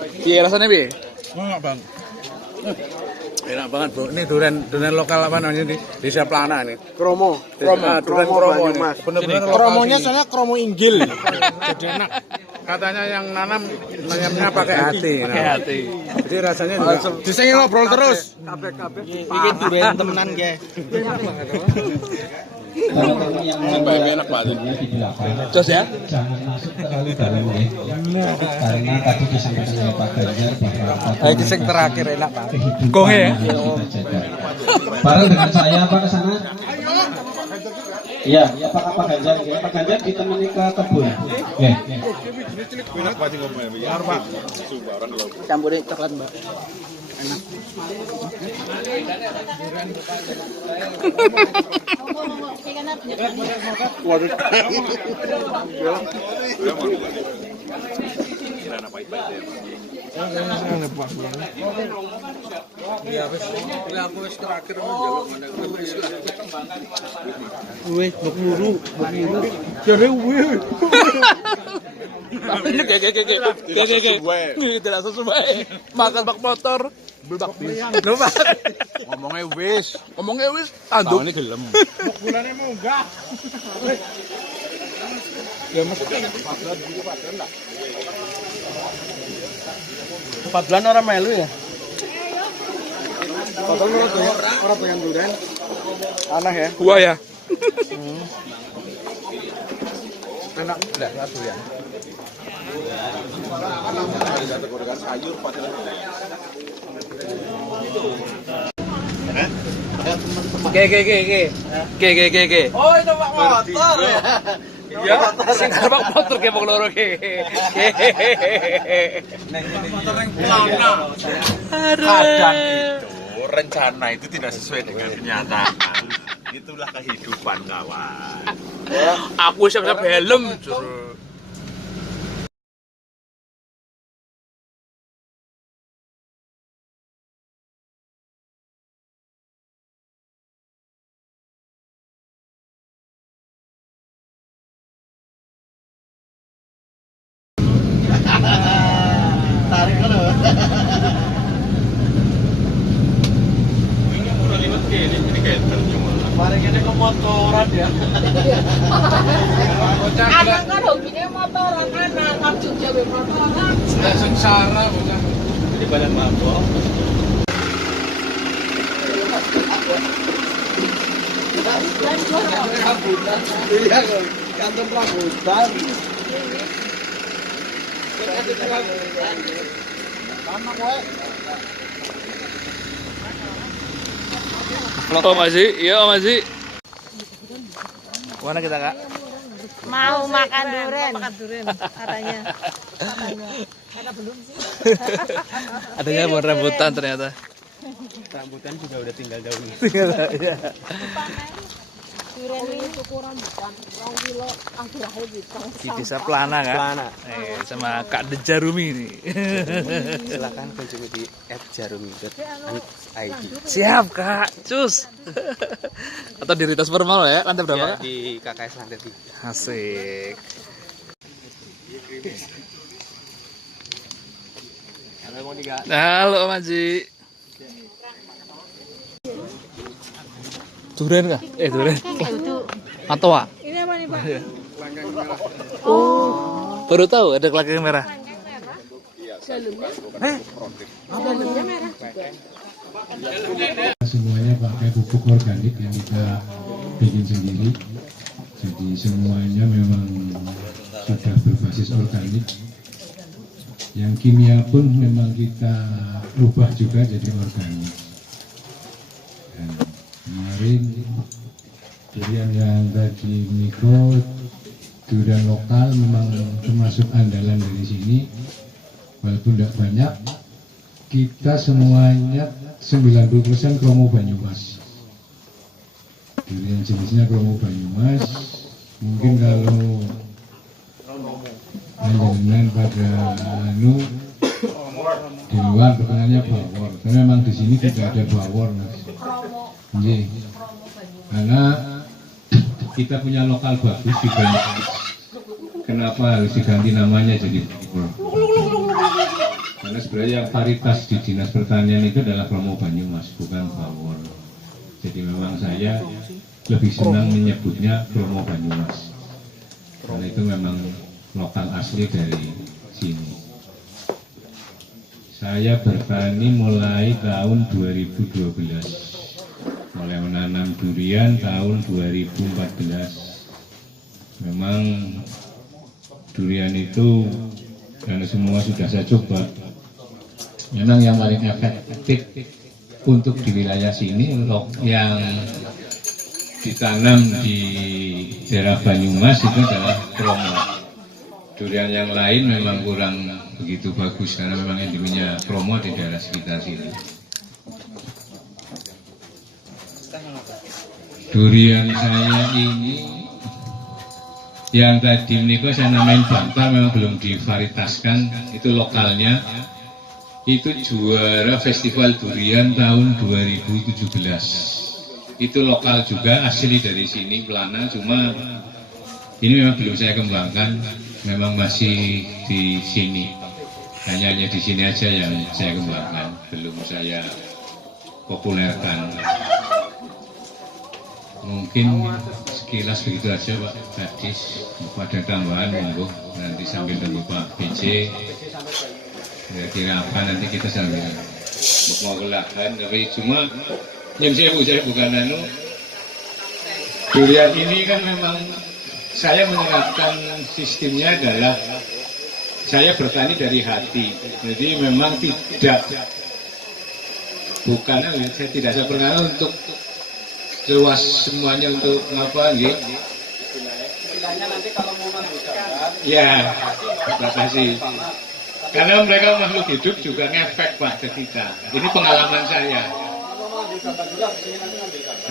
Iya rasanya bi? Enak bang. Enak banget bro. Ini durian lokal apa namanya di Desa Plana nih. Kromo. Durian kromo nih. Bener-bener lokal Kromonya sini. soalnya kromo inggil. Jadi enak. Katanya yang nanamnya pakai hati. Pakai hati. Jadi rasanya juga. Disini ngobrol terus. Iki durian temenan ge. Enak banget. Jos ya. Jangan masuk terlalu dalam ya. Karena tadi disampaikan oleh Pak Ganjar bahwa Iki sing terakhir enak Pak. kehidupan Gonge ya? yang harus kita jaga. Bareng dengan saya Pak ke sana. Iya, Pak Ganjar. Ya, Pak Ganjar ditemani ke kebun. Oke. Campurin coklat Mbak. Wih, bok luru. Jadi wih. Ini kayak tidak sesuai. Makan bak motor. Belbak Belbak. Ngomongnya wis. Tanduk. Ini gelem. Bulannya munggah. Ya maksudnya 14 orang melu ya. Total orang pengen durian. Aneh ya. gua ya. Enak enggak durian. Oke. Oh, itu Pak motor ya. Ya, sing bak motor kayak bak loro ke. Kadang itu rencana itu tidak sesuai dengan kenyataan. Itulah kehidupan kawan. Aku siap-siap helm, Jur. Tarik dulu. Mari kita ke motoran ya. Anak kan hobinya motoran, anak kan juga motoran. Sengsara bocah. Di badan mabok. Iya, kantor rambutan. Oh masih, iya masih. Mana kita kak? Mau makan durian. Katanya. Adanya buat rambutan ternyata. Rambutan juga udah tinggal daun. Iya. Durian ini ukuran bukan 2 kilo, akhir-akhir gitu. Di Desa Plana kak. Plana. Sama Kak Dejarumi ini. Silakan kunjungi di @jarumi.id. Siap kak, cus. Atau di Ritas Permal ya, lantai berapa? Ya, Kak? di KKS lantai 3. Asik. Halo Om Haji. Durian kah? Durian. Matoa. Ini apa nih Pak? Baru tahu ada kelakar merah. Dalamnya merah juga. semuanya pakai pupuk organik yang kita bikin sendiri. Jadi semuanya memang sudah berbasis organik. Yang kimia pun memang kita ubah juga jadi organik. Dan kemarin durian yang tadi mikro, durian lokal memang termasuk andalan dari sini. Walaupun tidak banyak, kita semuanya 90% kromo Banyumas. Durian jenisnya kromo Banyumas. Mungkin kalau dengan pada di luar kepengennya bawor, karena memang di sini tidak ada bawor mas. Iya. Karena kita punya lokal bagus di Banyumas. Kenapa harus diganti namanya jadi bawor? Karena sebenarnya yang varietas di Dinas Pertanian itu adalah Kromo Banyumas, bukan bawor. Jadi memang saya lebih senang menyebutnya Kromo Banyumas. Karena itu memang lokal asli dari sini. Saya bertani mulai tahun 2012. Mulai menanam durian tahun 2014. Memang durian itu karena semua sudah saya coba, memang yang paling efektif untuk di wilayah sini yang ditanam di daerah Banyumas itu adalah Kromo. Durian yang lain memang kurang begitu bagus karena memang endemiknya Kromo di daerah sekitar sini. Durian saya ini yang tadi menikah saya namain Bantar, memang belum divarietaskan, itu lokalnya. Itu juara festival durian tahun 2017. Itu lokal juga, asli dari sini, Pelana, cuma ini memang belum saya kembangkan, memang masih di sini. Hanya di sini aja yang saya kembangkan, belum saya populerkan. Mungkin sekilas begitu aja Pak Kadis. Pada tambahan monggo nanti sambil tunggu Pak BJ. Kira-kira apa nanti kita sambil mau kelahan. Tapi cuma yang saya bukan durian ini kan memang saya menerapkan sistemnya adalah saya bertani dari hati. Jadi memang saya tidak pernah untuk luas semuanya untuk apa gitu. Istilahnya nanti kalau mau gambar. Ya, terima kasih. Karena mereka makhluk hidup juga ngefek Pak ke kita. Ini pengalaman saya.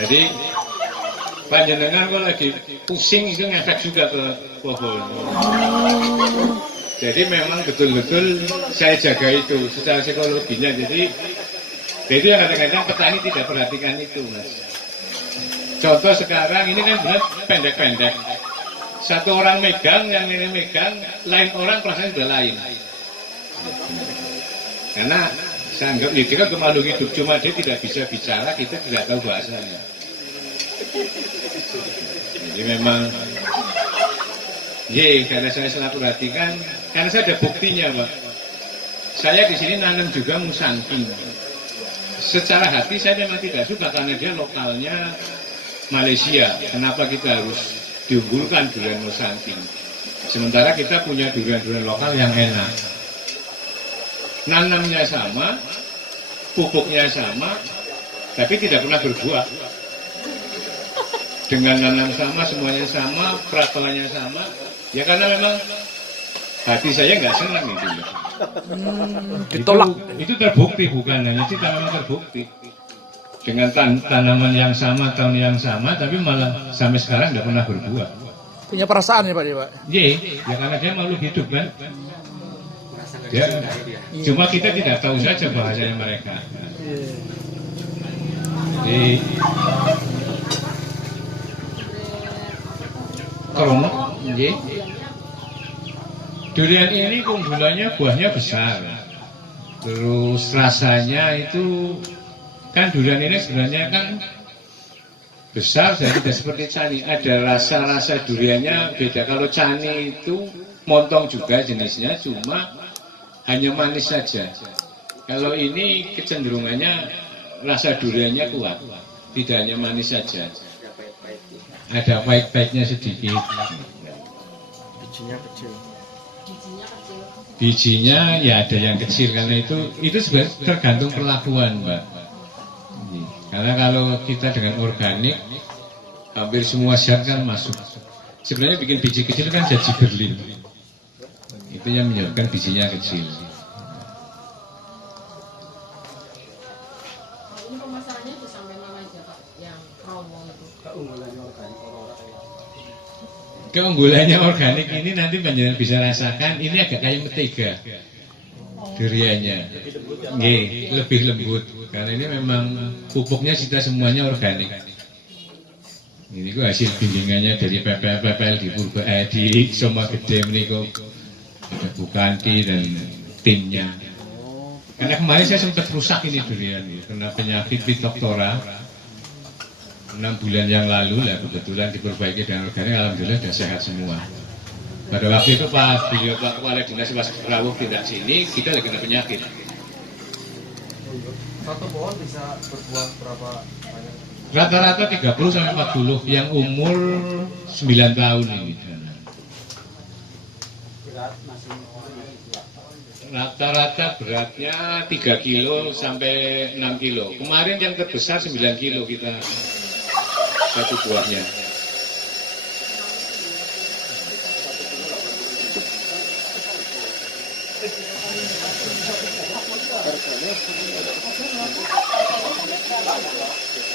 Jadi panjenengan kalau lagi pusing itu ngefek juga ke pohon. Jadi memang betul-betul saya jaga itu secara psikologinya. Jadi itu yang kadang-kadang petani tidak perhatikan itu, Mas. Contoh sekarang ini kan benar pendek-pendek. Satu orang megang, yang ini megang, lain orang perasaan sudah lain. Karena saya anggap itu kan makhluk hidup, cuma dia tidak bisa bicara, kita tidak tahu bahasanya. Jadi memang, karena saya selalu perhatikan, karena saya ada buktinya Pak. Saya di sini nanam juga musangking. Secara hati saya memang tidak suka karena dia lokalnya Malaysia. Kenapa kita harus diunggulkan durian musangking? Sementara kita punya durian-durian lokal yang enak. Nanamnya sama, pupuknya sama, tapi tidak pernah berbuah. Dengan nanam sama, semuanya sama, perapalannya sama. Ya karena memang hati saya nggak senang itu. Ditolak. Itu terbukti, bukan hanya kita memang terbukti. Dengan tanaman yang sama, tahun yang sama, tapi malah sampai sekarang tidak pernah berbuah. Punya perasaan ya Pak dia Pak? Ya karena dia makhluk hidup kan. Ya, cuma kita tidak tahu saja bahasanya mereka. Jadi Kromo, durian ini keunggulannya buahnya besar. Terus rasanya itu kan durian ini sebenarnya kan besar, jadi tidak seperti cani. Ada rasa-rasa duriannya beda. Kalau cani itu montong juga jenisnya, cuma hanya manis saja. Kalau ini kecenderungannya rasa duriannya kuat, tidak hanya manis saja. Ada pahit-pahitnya sedikit. Bijinya kecil. Bijinya ya ada yang kecil karena itu sebenarnya tergantung perlakuan Mbak. Karena kalau kita dengan organik hampir semua zat kan masuk. Sebenarnya bikin biji kecil kan jadi berlin. Itu yang menyebabkan bijinya kecil. Ini pemasarannya bisa sampai mana aja Pak? Yang Kromo itu. Keunggulannya organik ini nanti panjenengan bisa rasakan. Ini agak kayak mentega duriannya. Lebih lembut. Karena ini memang pupuknya kita semuanya organik. Ini kok hasil bimbingannya dari PPL di Purba di Soma Gede meniko ada Bukanti dan timnya. Karena kemarin saya sempat rusak ini durian, kena penyakit Phytophthora 6 bulan yang lalu lah, kebetulan diperbaiki dengan organik, alhamdulillah sudah sehat semua. Pada waktu itu Pak Kepala Dinas Mas Rawuh tidak sini, kita lagi kena penyakit. Satu pohon bisa berbuah berapa banyak? Rata-rata 30 sampai 40 yang umur 9 tahun ini. Rata-rata beratnya 3 kilo sampai 6 kilo. Kemarin yang terbesar 9 kilo kita satu buahnya.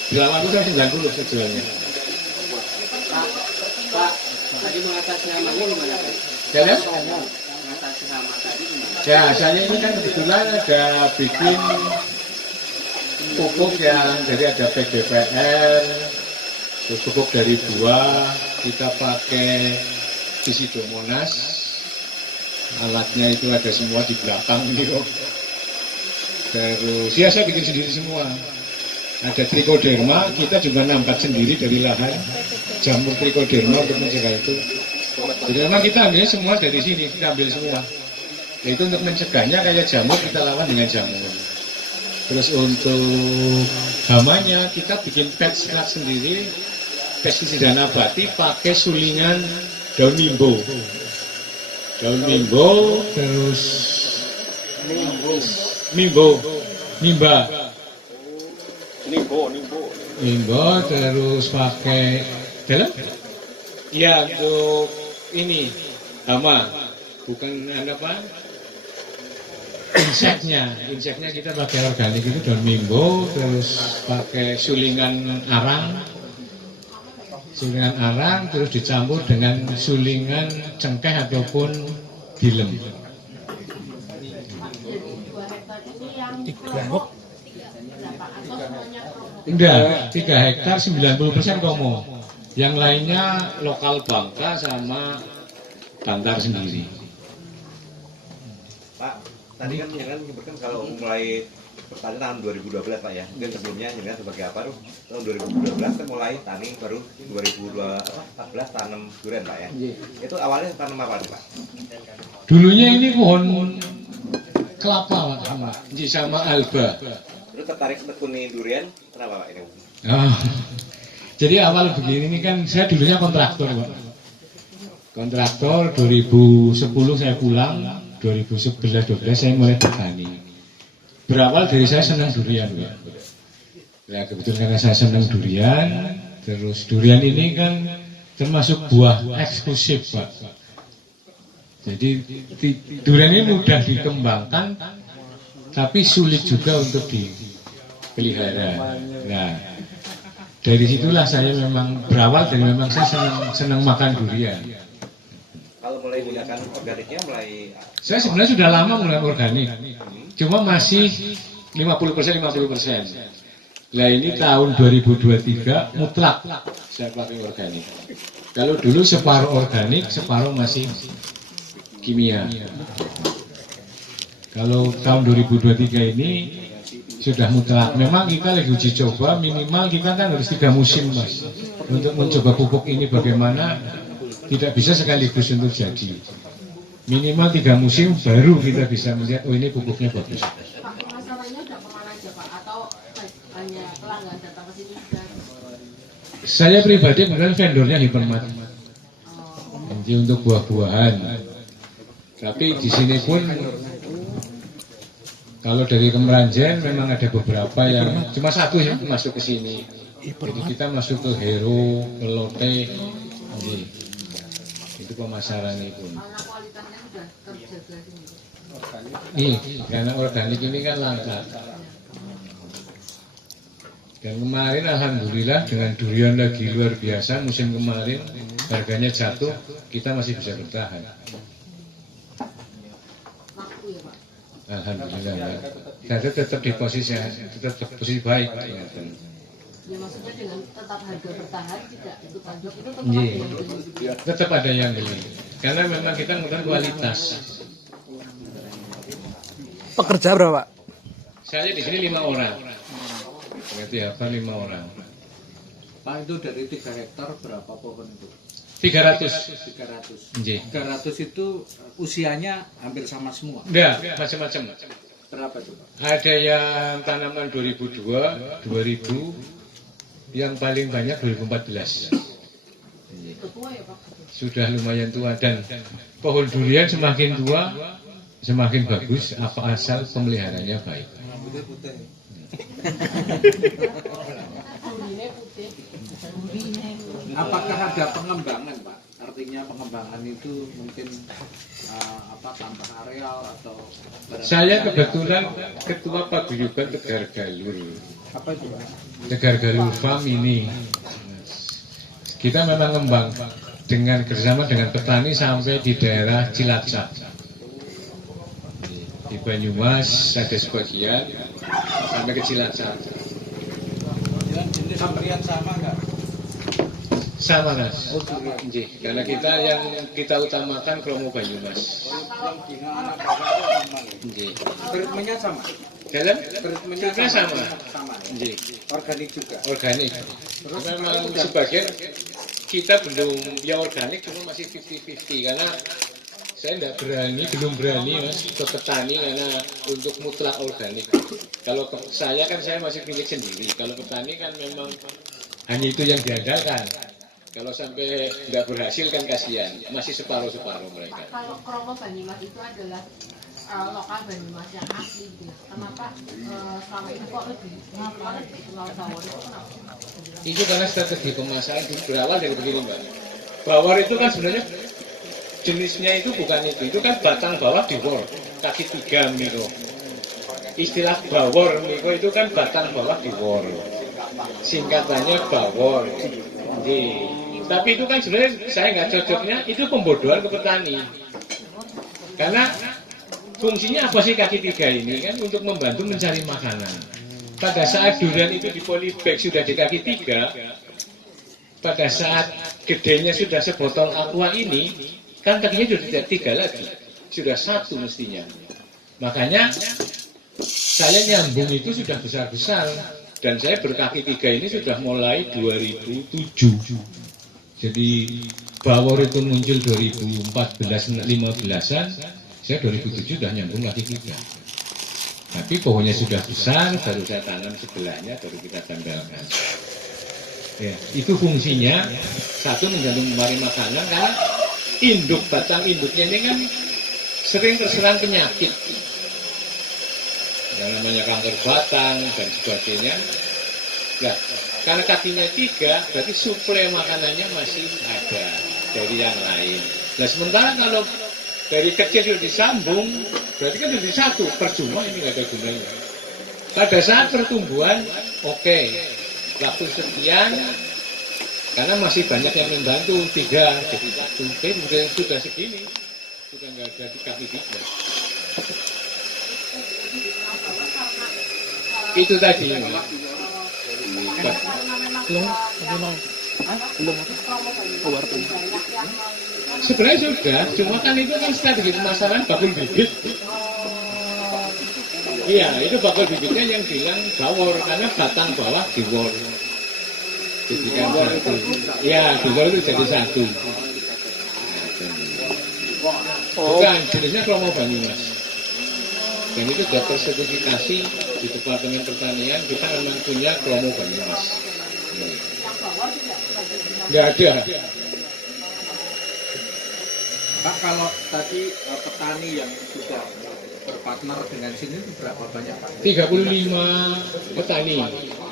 Berapa itu 90 sejualnya. Pak, tadi mengatasi hamanya gimana Pak? Jalan? Mengatasi hama tadi gimana? Ya, saya ini kan kebetulan ada bikin pupuk yang jadi ada PGPR, terus pupuk dari buah, kita pakai Pisidomonas, alatnya itu ada semua di belakang gitu. Terus ya saya bikin sendiri semua. Ada Trichoderma, kita juga nampak sendiri dari lahan jamur Trichoderma untuk mencegah itu. Jadi memang kita ambilnya semua dari sini, kita ambil semua. Yaitu untuk mencegahnya kayak jamur kita lawan dengan jamur. Terus untuk hamanya kita bikin pestrat sendiri, pestisida nabati pakai sulingan daun mimbo. Daun mimbo, terus nimba. Nimbo terus pakai dalam? Iya untuk ini hama, bukan apa? Inseknya kita pakai organik itu daun mimbo, terus pakai sulingan arang, terus dicampur dengan sulingan cengkeh ataupun dilem. 3 Enggak, 3 hektar 90% komo. Yang lainnya lokal Bangka sama Bantar sendiri. Pak, tadi kan jangan menyebutkan kalau mulai pertanian tahun 2012 Pak ya. Mungkin sebelumnya jangan sebagai apa tuh? Tahun 2012 kan mulai tani, baru 2014 tanam durian Pak ya. Itu awalnya tanam apa nih Pak? Dulunya ini pohon kelapa Pak, sama alba. Terus tertarik tekuni durian, kenapa Pak ini? Oh, jadi awal begini ini kan saya dulunya kontraktor Pak. Kontraktor 2010 saya pulang, 2011-12 saya mulai bertani. Berawal dari saya senang durian Pak. Ya kebetulan karena saya senang durian, terus durian ini kan termasuk buah eksklusif Pak. Jadi durian ini mudah dikembangkan, tapi sulit juga untuk dipelihara. Nah, dari situlah saya memang berawal dan memang saya senang makan durian. Kalau mulai menggunakan organiknya mulai... Saya sebenarnya sudah lama mulai organik, cuma masih 50%. Nah ini tahun 2023 mutlak saya pakai organik. Kalau dulu separuh organik, separuh masih kimia. Kalau tahun 2023 ini sudah mutlak. Memang kita lagi uji coba, minimal kita kan harus 3 musim Mas. Untuk mencoba pupuk ini bagaimana, tidak bisa sekaligus untuk jadi. Minimal 3 musim baru kita bisa melihat, oh ini pupuknya bagus. Pak, pemasarannya udah kemana aja Pak? Atau hanya pelanggan datang ke sini? Saya pribadi bukan vendornya Hypermat. Jadi untuk buah-buahan. Tapi di sini pun kalau dari Kemeranjen memang ada beberapa yang cuma satu ya masuk ke sini. Jadi kita masuk ke Hero, ke Lotte, itu pemasaran itu. Karena kualitasnya sudah terjaga sini. Nih, karena organik ini kan langka. Dan kemarin alhamdulillah dengan durian lagi luar biasa musim kemarin harganya jatuh, kita masih bisa bertahan. Laku ya Pak? Alhamdulillah. Dan tetap di posisi baik. Ya maksudnya dengan tetap harga bertahan tidak ikut anjlok itu tetap Iya. ada yang beli. Tetap ada yang beli. Karena memang kita mengukur kualitas. Pekerja berapa Pak? Saya di sini 5 orang. Ngerti apa 5 orang? Pak, itu dari 3 hektar berapa pohon itu? 300. 300. Nggih. 300 itu usianya hampir sama semua. Enggak, macam-macam. Berapa itu, Pak? Ada yang tanaman 2002, 2000, yang paling banyak 2014. Ketua ya Pak. Sudah lumayan tua dan pohon durian semakin tua semakin bagus apa asal pemeliharaannya baik. Durinya putih. Apakah ada pengembangan, Pak? Artinya pengembangan itu mungkin tambah areal atau Saya kebetulan ketua paguyuban Tegar Galur. apa itu, Pak? Tegar Galur Farm ini kita memang ngembang dengan kerjasama dengan petani sampai di daerah Cilacap. Di Banyumas ada sebagian sampai ke Cilacap. Jenis pemberian sama nggak? Sama Mas. Nggih, karena kita yang kita utamakan Kromo Banyumas. Nggih. Treatmentnya sama? Dalam Treatmentnya juga sama. Sama. Nggih. Organik juga. Organik. Terus Memang sebagian kita belum ya organik cuma masih 50-50 karena saya belum berani Mas ke petani karena untuk mutlak organik. Kalau saya kan saya masih milik sendiri. Kalau petani kan memang hanya itu yang diandalkan. Kalau sampai nggak berhasil kan kasihan, masih separuh-separuh mereka. Kalau Kromo Banyumas itu adalah lokal Banyumas yang asli gitu. Kenapa selama ini kok lebih Pulau Bawor itu kenapa? Itu karena strategi pemasaran berawal dari begini Mbak. Bawor itu kan sebenarnya jenisnya itu bukan itu kan batang bawah di wor, kaki 3 mikro. Istilah bawor mikro itu kan batang bawah di wor. Singkatannya bawor. Tapi itu kan sebenarnya saya nggak cocoknya itu pembodohan ke petani. Karena fungsinya apa sih kaki 3 ini kan untuk membantu mencari makanan. Pada saat durian itu di polybag sudah di kaki 3, pada saat gedenya sudah sebotol aqua ini, kan kakinya sudah tidak 3 lagi, sudah 1 mestinya. Makanya saya nyambung itu sudah besar-besar. Dan saya berkaki 3 ini sudah mulai 2007. Jadi Bawor itu muncul 2014-15an, saya 2007 sudah nyambung kaki 3. Tapi pohonnya sudah besar, baru saya tanam sebelahnya, baru kita tanggalkan. Ya, itu fungsinya satu menjadi memberi makanan karena induk batang induknya ini kan sering terserang penyakit. Yang namanya kanker batang dan sebagainya. Nah, karena kakinya 3, berarti suplai makanannya masih ada dari yang lain. Nah, sementara kalau dari kecil sudah disambung, berarti kan jadi 1, percuma ini nggak ada gunanya. Pada saat pertumbuhan, oke, waktu sekian, karena masih banyak yang membantu 3, jadi 1, sudah segini, sudah nggak ada di kaki 3. Itu tadi. Sebenarnya sudah, cuma kan itu kan strategi pemasaran bakul bibit. Iya, itu bakul bibitnya yang bilang bawor karena batang bawah diwor. Jadi kan itu. Iya, diwor itu jadi 1. Bukan, jenisnya Kromo Banyumas. Dan itu sudah tersertifikasi di Departemen Pertanian, kita memang punya Kromo Banyumas. Nggak ada. Pak, kalau tadi petani yang sudah berpartner dengan sini itu berapa banyak, Pak? 35 petani.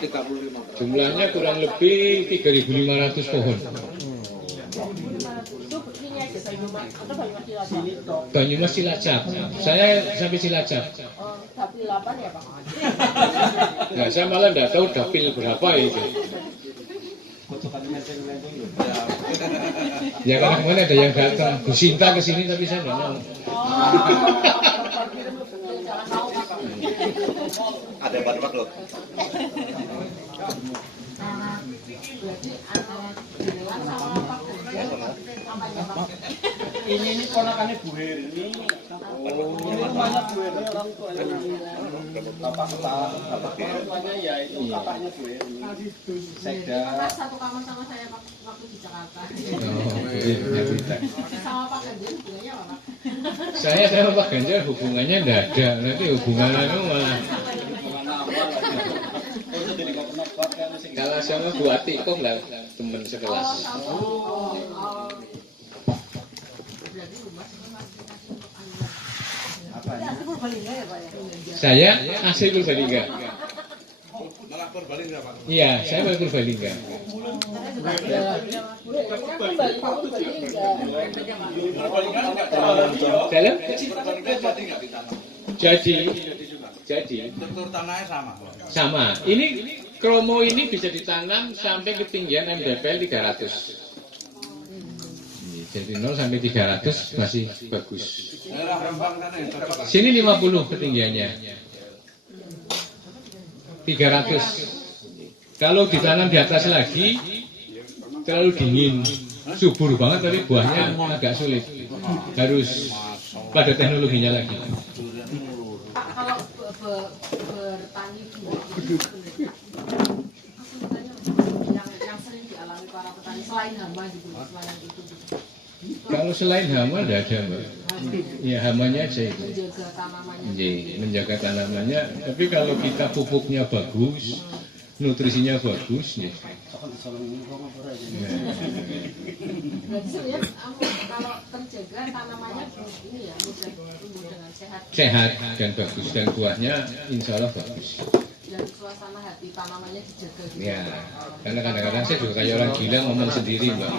35. Jumlahnya kurang lebih 3.500 pohon. Banyumas Cilacap. Saya sampai Cilacap. Dapil 8 ya Pak? Nah, saya malah nggak tahu dapil berapa itu. Ya karena kemarin ada yang datang, Bu Sinta ke sini tapi saya nggak mau. Ada Pak loh. Ini ponakannya Bu Herni. Ini rumahnya Bu Herni orang tua. bapak kepala tuanya ya itu kakaknya gue Sekda. Pernah satu kamar sama saya waktu di Jakarta. Sama Pak Ganjar hubungannya apa, Pak? Saya sama Pak Ganjar hubungannya enggak ada. Nanti hubungannya itu malah kalau sama Bu Atikum lah teman sekelas. Saya asli Purbalingga. Malah Purbalingga, Pak. Iya, saya malah Purbalingga. Dalam? Jadi. Struktur tanahnya sama. Sama. Ini kromo ini bisa ditanam sampai ketinggian MDPL 300. Jadi 0 sampai 300 masih bagus. Sini 50 ketinggiannya. 300. Kalau ditanam di atas lagi terlalu dingin, subur banget tapi buahnya agak sulit. Harus pada teknologinya lagi. Pak, kalau bertani yang sering dialami para petani selain hama gitu, selain itu. Kalau selain hama tidak ada, Mbak. Ya hamanya aja itu. Menjaga tanamannya. Menjaga tanamannya. Tapi kalau kita pupuknya bagus, nutrisinya bagus, ya. Berarti sebenarnya kalau terjaga tanamannya ini ya mudah tumbuh dengan sehat. Sehat dan bagus dan buahnya insya Allah bagus. Dan suasana hati tanamannya dijaga. Gitu. Ya, karena kadang-kadang saya juga kayak orang gila ngomong sendiri, Mbak.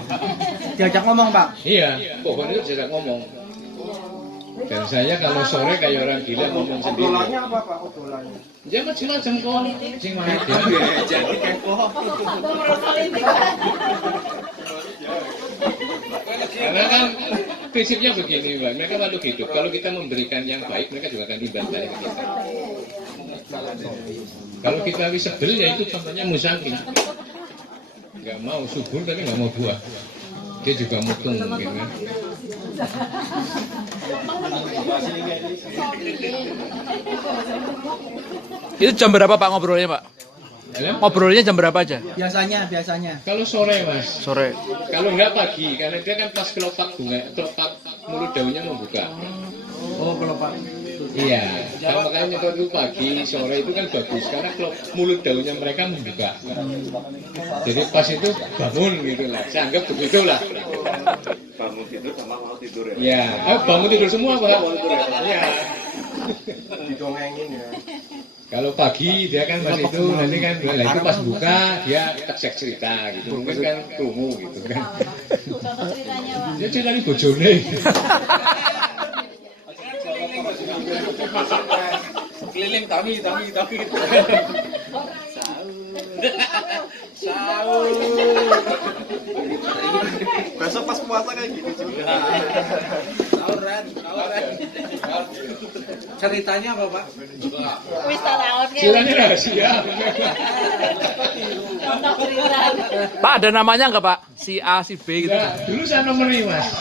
Diajak ngomong, Pak. Iya, pohon itu diajak ngomong. Dan saya kalau sore kayak orang gila ngomong sendiri. Obrolannya apa, Pak? Obrolannya. Ya macam-macam kok. Sing wae jadi kepo. Karena kan prinsipnya begini, Mbak. Mereka makhluk hidup. Kalau kita memberikan yang baik, mereka juga akan timbal balik ke kita. Kalau kita sebel, ya itu contohnya musangking. Nggak mau subur tapi nggak mau buah. Dia juga mutung mungkin kan. Itu jam berapa Pak ngobrolnya Pak? Ngobrolnya jam berapa aja? Biasanya. Kalau sore Mas. Sore. Kalau enggak pagi, karena dia kan pas kelopak bunga, kelopak mulut daunnya membuka. Oh, kalau Pak. Iya, nah, makanya kalau itu pagi, sore itu kan bagus karena mulut daunnya mereka membuka. Jadi pas itu bangun gitu lah, saya anggap begitulah. Bangun tidur sama mau tidur ya? Ya, bangun tidur semua Pak. Iya. Didongengin ya. Kalau pagi dia kan pas itu nanti kan itu pas buka dia cek cerita gitu, mungkin kan krungu gitu kan. Contoh ceritanya Pak. Dia ceritanya bojone. Keliling tami. Sahur. Besok pas puasa kayak gitu juga. Sahuran. Ceritanya apa, Pak? Ceritanya rahasia. Pak ada namanya nggak Pak? Si A, si B gitu? Ya, dulu saya nomori Mas.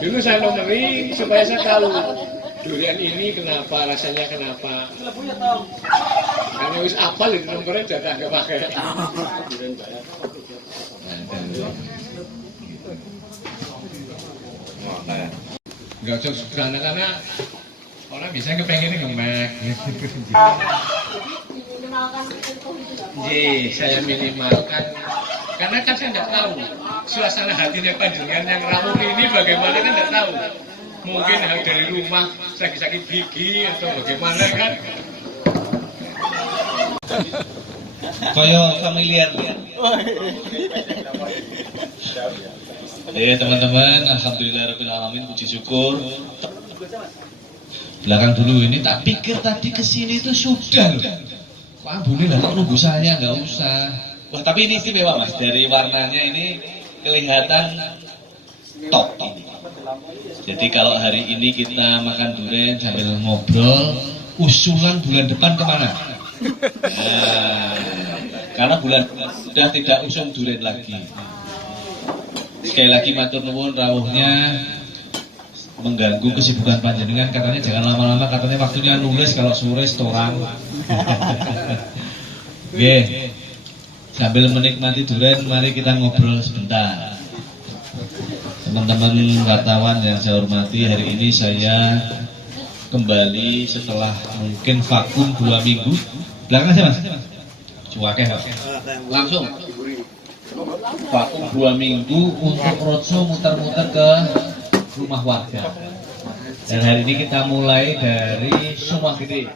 Dulu saya nomori supaya saya tahu durian ini kenapa, rasanya kenapa. Karena wis apal itu nomornya sudah nggak pakai. Nggak usah karena orang bisa kepengen ngemek. Minimalkan itu juga. Saya minimalkan karena kan saya nggak tahu suasana hatinya panjenengan yang ramu ini bagaimana kan nggak tahu. Mungkin dari rumah sakit-sakit gigi atau bagaimana kan. Koyo familiar. Ya teman-teman, alhamdulillahirobbilalamin, puji syukur. Belakang dulu ini tak pikir tadi kesini itu sudah loh. Pak Buni lah nunggu saya nggak usah. Wah tapi ini istimewa Mas, dari warnanya ini kelihatan top. Jadi kalau hari ini kita makan durian sambil ngobrol, usulan bulan depan kemana? Nah, karena bulan sudah tidak usung durian lagi. Sekali lagi matur nuwun rawuhnya mengganggu kesibukan panjenengan, katanya jangan lama-lama, katanya waktunya nulis, kalau sore setoran. Oke, sambil menikmati durian, mari kita ngobrol sebentar. Teman-teman wartawan yang saya hormati, hari ini saya kembali setelah mungkin vakum 2 minggu. Belakang saya mas, cuaknya langsung vakum 2 minggu untuk roadshow muter-muter ke rumah warga. Dan hari ini kita mulai dari Sumah Gede.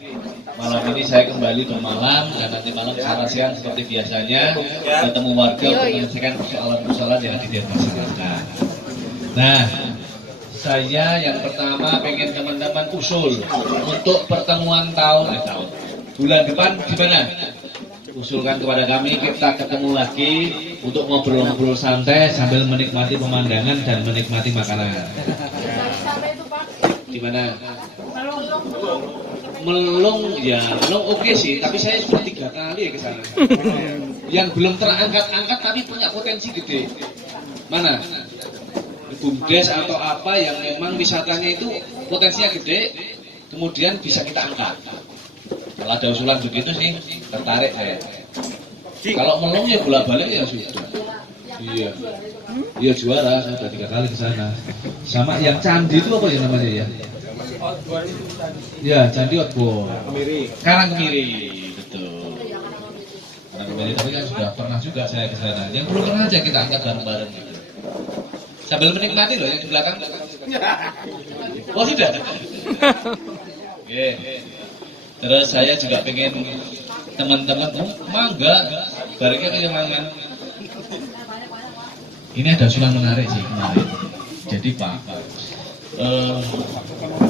Malam ini saya kembali bermalam dan nanti malam sarasian seperti biasanya, ketemu warga untuk menyelesaikan persoalan-persoalan yang ada di masyarakat. Nah, saya yang pertama pengen teman-teman usul untuk pertemuan bulan depan gimana? Usulkan kepada kami, kita ketemu lagi untuk ngobrol-ngobrol santai sambil menikmati pemandangan dan menikmati makanan. Gimana? Melung ya, melung oke sih, tapi saya sudah 3 kali ya ke sana. Yang belum terangkat-angkat tapi punya potensi gede. Mana? Bumdes atau apa yang memang wisatanya itu potensinya gede, kemudian bisa kita angkat. Kalau ada usulan begitu sih tertarik saya. Kalau melong ya bolak-balik ya sudah. Iya. Iya juara, saya sudah 3 kali ke sana. Sama yang candi itu apa ya namanya ya? Ya, Candi Otbo. Karangkemiri, betul. Karangkemiri, tapi kan sudah pernah juga saya ke sana. Yang belum pernah aja kita angkat bareng-bareng gitu. Sambil menikmati loh yang di belakang. Oh sudah. Oke. Terus saya juga pengen teman-teman mangga, barangnya kayak mangga. Ini ada usulan menarik sih kemarin. Jadi Pak,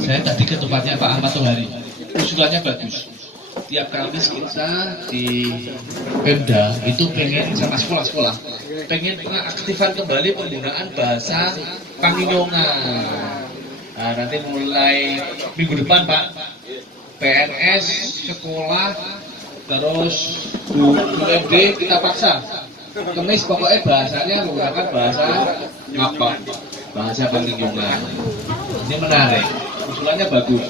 saya tadi ke tempatnya Pak Ahmad Tohari. Usulannya bagus. Tiap Kamis kita di Pemda itu pengen sama sekolah-sekolah pengen mengaktifkan kembali penggunaan bahasa Panginyongan. Nah, nanti mulai minggu depan Pak, PNS, sekolah, terus UMD kita paksa. Kemis pokoknya bahasanya menggunakan bahasa apa? Bahasa Panginyongan. Ini menarik, usulannya bagus.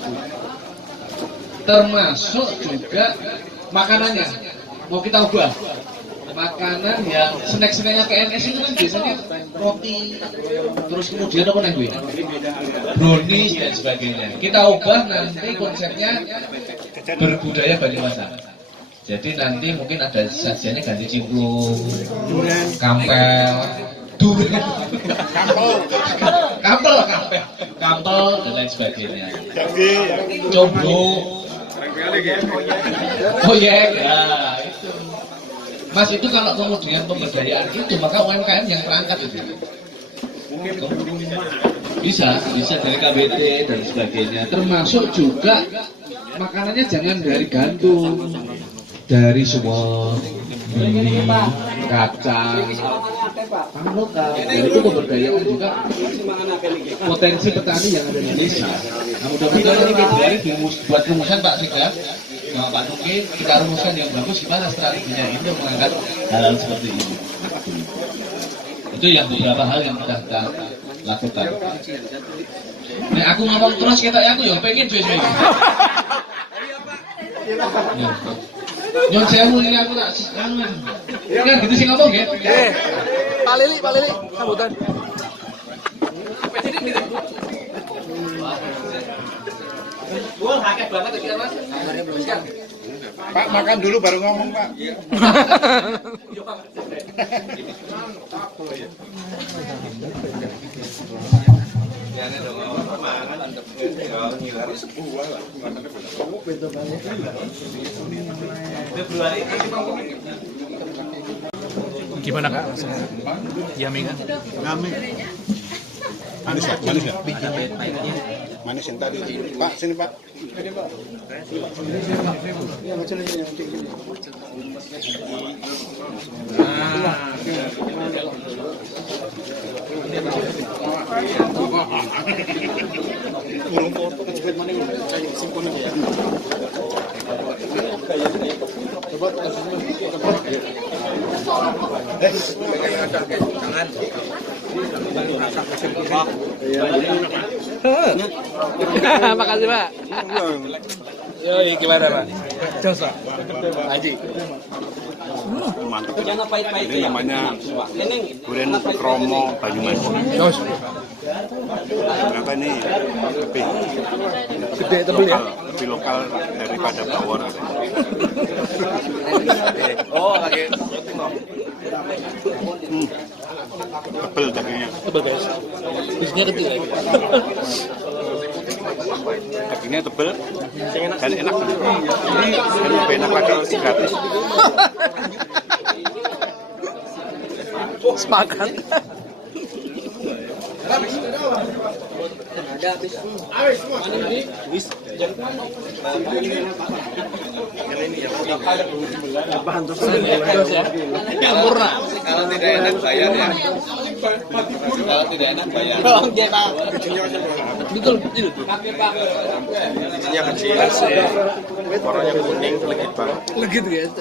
Termasuk juga makanannya mau kita ubah. Makanan yang snack-snacknya PNS itu kan biasanya roti, terus kemudian apa nih, brownies dan sebagainya. Kita ubah nanti konsepnya berbudaya Banyumasan. Jadi nanti mungkin ada sajiannya ganti cimplung, kampel, durian, kampel dan lain sebagainya. Combro. Oh iya, ya itu. Mas itu kalau kemudian pemberdayaan itu maka UMKM yang terangkat itu. Bisa dari KBT dan sebagainya. Termasuk juga makanannya jangan dari gandum, dari semua mie, kacang, pangan lokal. Itu pemberdayaan juga potensi petani yang ada di Indonesia. Nah, mudah-mudahan ini Februari buat rumusan Pak Sikap, sama Pak Nuki, kita rumuskan yang bagus gimana strateginya untuk mengangkat hal-hal seperti ini. Itu yang beberapa hal yang kita lakukan. Nah, aku ngomong terus kita aku ya pengen cuy. Nyon sewu ini aku tak kan gitu sih ngomong ya. Pak Lili sambutan. Gua hakek banget kita Mas. Pak makan dulu baru ngomong Pak. Gimana Kak? Yummy kan? Yummy. Manis ya? Manis ya? Manis yang tadi. Pak, sini Pak. Jangan. Makasih Pak. Yoi, gimana Pak? Jos Pak. Haji. Mantap. Ini namanya durian kromo Banyumas. Jos. Ternyata ini lebih Gede tebel ya. lebih lokal daripada Bawor. Oh, lagi Tebel dagingnya. Tebel guys. Bisnya kecil ya. Dagingnya tebel dan enak. Ini lebih enak lagi gratis. Sepakat. Sempurna. kalau tidak enak bayar ya. Kalau tidak enak bayar. Betul, betul. Isinya kecil sih. Warnanya kuning legit banget. Legit guys.